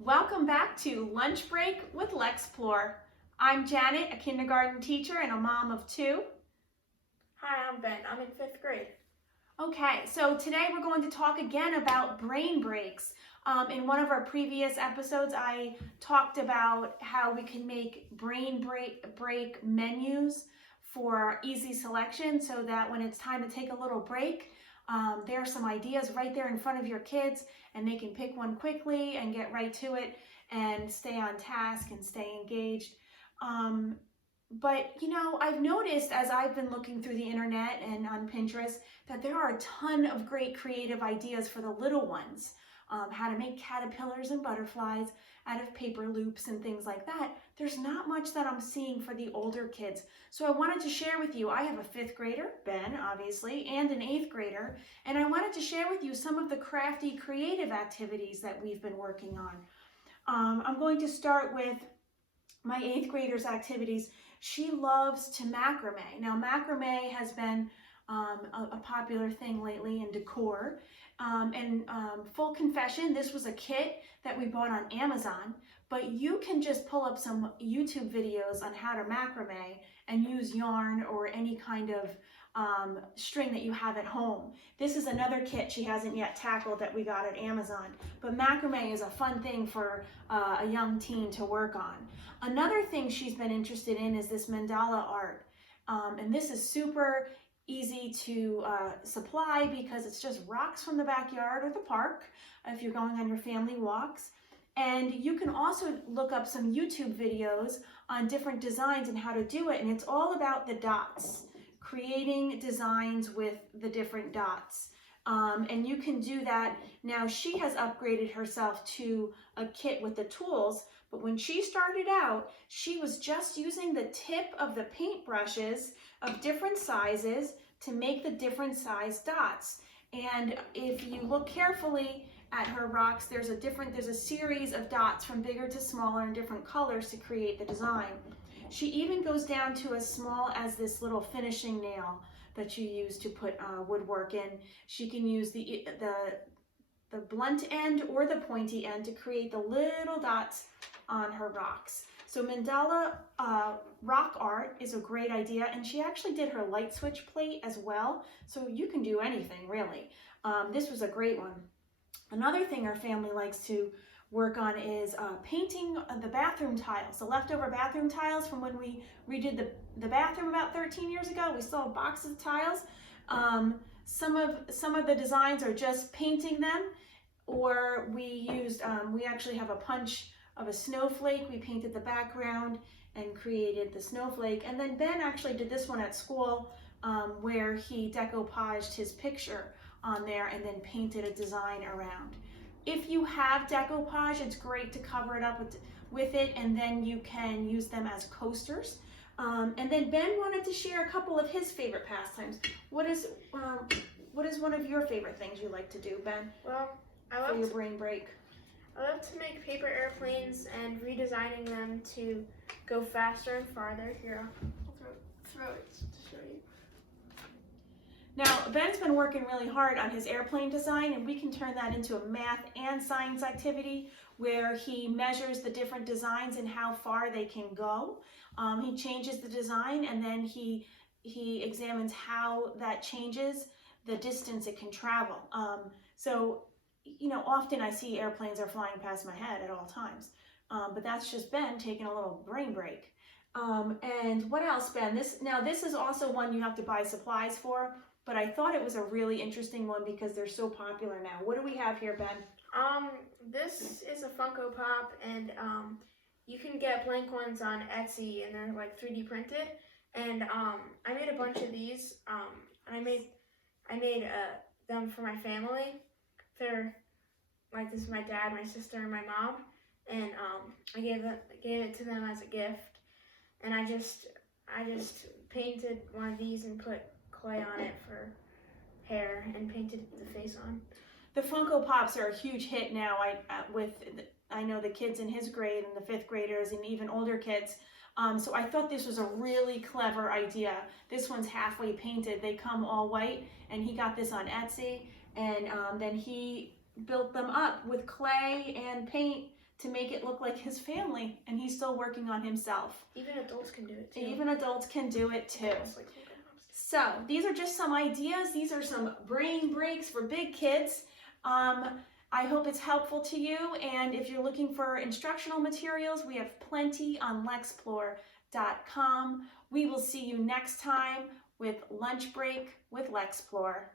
Welcome back to Lunch Break with Lexplore. I'm Janet, a kindergarten teacher and a mom of two. Hi, I'm Ben. I'm in 5th grade. Okay, so today we're going to talk again about brain breaks. In one of our previous episodes, I talked about how we can make brain break menus for easy selection so that when it's time to take a little break, there are some ideas right there in front of your kids and they can pick one quickly and get right to it and stay on task and stay engaged. But you know, I've noticed as I've been looking through the internet and on Pinterest that there are a ton of great creative ideas for the little ones. How to make caterpillars and butterflies out of paper loops and things like that. There's not much that I'm seeing for the older kids. So I wanted to share with you, I have a 5th grader, Ben, obviously, and an 8th grader, and I wanted to share with you some of the crafty creative activities that we've been working on. I'm going to start with my 8th grader's activities. She loves to macrame. Now, macrame has been a popular thing lately in decor. Full confession, this was a kit that we bought on Amazon, but you can just pull up some YouTube videos on how to macrame and use yarn or any kind of string that you have at home. This is another kit she hasn't yet tackled that we got at Amazon, but macrame is a fun thing for a young teen to work on. Another thing she's been interested in is this mandala art, and this is super easy to supply because it's just rocks from the backyard or the park if you're going on your family walks. And you can also look up some YouTube videos on different designs and how to do it, and it's all about the dots, creating designs with the different dots. And you can do that. Now she has upgraded herself to a kit with the tools, but when she started out, she was just using the tip of the paint brushes of different sizes to make the different size dots. And if you look carefully at her rocks, there's a series of dots from bigger to smaller in different colors to create the design. She even goes down to as small as this little finishing nail that you use to put woodwork in. She can use the blunt end or the pointy end to create the little dots on her rocks. So mandala rock art is a great idea, and she actually did her light switch plate as well, so you can do anything really. This was a great one. Another thing our family likes to work on is painting the bathroom tiles, the leftover bathroom tiles from when we redid the bathroom about 13 years ago. We still have boxes of tiles. Some of the designs are just painting them, or we actually have a punch of a snowflake. We painted the background and created the snowflake. And then Ben actually did this one at school where he decoupaged his picture on there and then painted a design around. If you have decoupage, it's great to cover it up with it, and then you can use them as coasters. And then Ben wanted to share a couple of his favorite pastimes. What is one of your favorite things you like to do, Ben? Well, for your brain break? I love to make paper airplanes and redesigning them to go faster and farther. Here, I'll throw it to show you. Now, Ben's been working really hard on his airplane design, and we can turn that into a math and science activity where he measures the different designs and how far they can go. He changes the design, and then he examines how that changes the distance it can travel. So, you know, often I see airplanes are flying past my head at all times, but that's just Ben taking a little brain break. And what else, Ben? This is also one you have to buy supplies for, but I thought it was a really interesting one because they're so popular now. What do we have here, Ben? This is a Funko Pop, and you can get blank ones on Etsy, and they're like 3D printed. And I made a bunch of these. I made them for my family. They're like, this is my dad, my sister, and my mom, and I gave it to them as a gift. And I just painted one of these and put clay on it for hair and painted the face on. The Funko Pops are a huge hit now. I know the kids in his grade and the 5th graders and even older kids. So I thought this was a really clever idea. This one's halfway painted. They come all white, and he got this on Etsy, and then he built them up with clay and paint to make it look like his family, and he's still working on himself. Even adults can do it too. Even adults can do it too. Just like Funko Pops. So these are just some ideas. These are some brain breaks for big kids. I hope it's helpful to you, and if you're looking for instructional materials, we have plenty on Lexplore.com. We will see you next time with Lunch Break with Lexplore.